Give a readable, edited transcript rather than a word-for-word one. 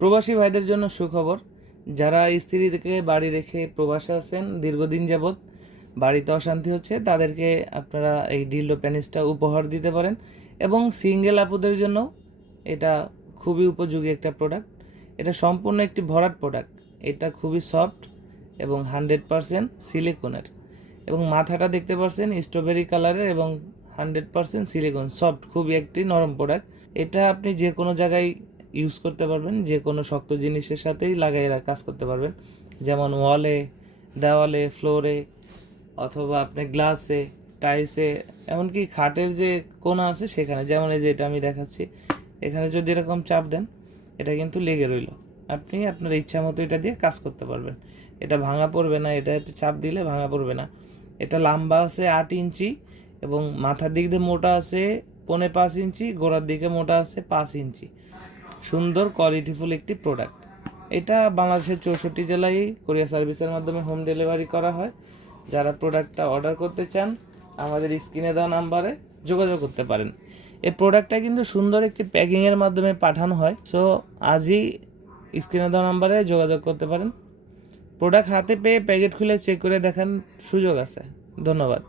প্রবাসী ভাইদের জন্য সুখবর, যারা স্ত্রীকে বাড়ি রেখে প্রবাসে আছেন দীর্ঘদিন যাবৎ, বাড়িতে অশান্তি হচ্ছে, তাদেরকে আপনারা এই ডিল্ডো প্যানিসটা উপহার দিতে পারেন। এবং সিঙ্গেল আপুদের জন্য এটা খুবই উপযোগী একটা প্রোডাক্ট। এটা সম্পূর্ণ একটি ভরাট প্রোডাক্ট। এটা খুবই সফট এবং 100% সিলিকনের। এবং মাথাটা দেখতে পাচ্ছেন স্ট্রবেরি কালারের এবং 100% সিলিকন, সফট, খুবই একটি নরম প্রোডাক্ট। এটা আপনি যে কোনো জায়গায় ইউজ করতে পারবেন, যে কোনো শক্ত জিনিসের সাথেই লাগাইয়ে কাজ করতে পারবেন, যেমন ওয়ালে, দেওয়ালে, ফ্লোরে, অথবা আপনি গ্লাসে, টাইলসে, এমনকি খাটের যে কোণা আছে সেখানে, যেমন এই যে এটা আমি দেখাচ্ছি, এখানে যদি এরকম চাপ দেন এটা কিন্তু লেগে রইল, আপনি আপনার ইচ্ছা মতো এটা দিয়ে কাজ করতে পারবেন। এটা ভাঙা পড়বে না, এটা একটু চাপ দিলে ভাঙা পড়বে না। এটা লম্বা আছে 8 ইঞ্চি এবং মাথার দিক দিয়ে মোটা আছে 4.5 ইঞ্চি, গোড়ার দিকে মোটা আছে 5 ইঞ্চি। সুন্দর কোয়ালিটিফুল একটি প্রোডাক্ট। এটা বাংলাদেশের 64 জেলায় কোরিয়ার সার্ভিসের মাধ্যমে হোম ডেলিভারি করা হয়। যারা প্রোডাক্টটা অর্ডার করতে চান আমাদের স্ক্রিনে দেওয়া নাম্বারে যোগাযোগ করতে পারেন। এই প্রোডাক্টটা কিন্তু সুন্দর একটি প্যাকিংয়ের মাধ্যমে পাঠানো হয়। সো আজই স্ক্রিনে দেওয়া নাম্বারে যোগাযোগ করতে পারেন। প্রোডাক্ট হাতে পেয়ে প্যাকেট খুলে চেক করে দেখার সুযোগ আছে। ধন্যবাদ।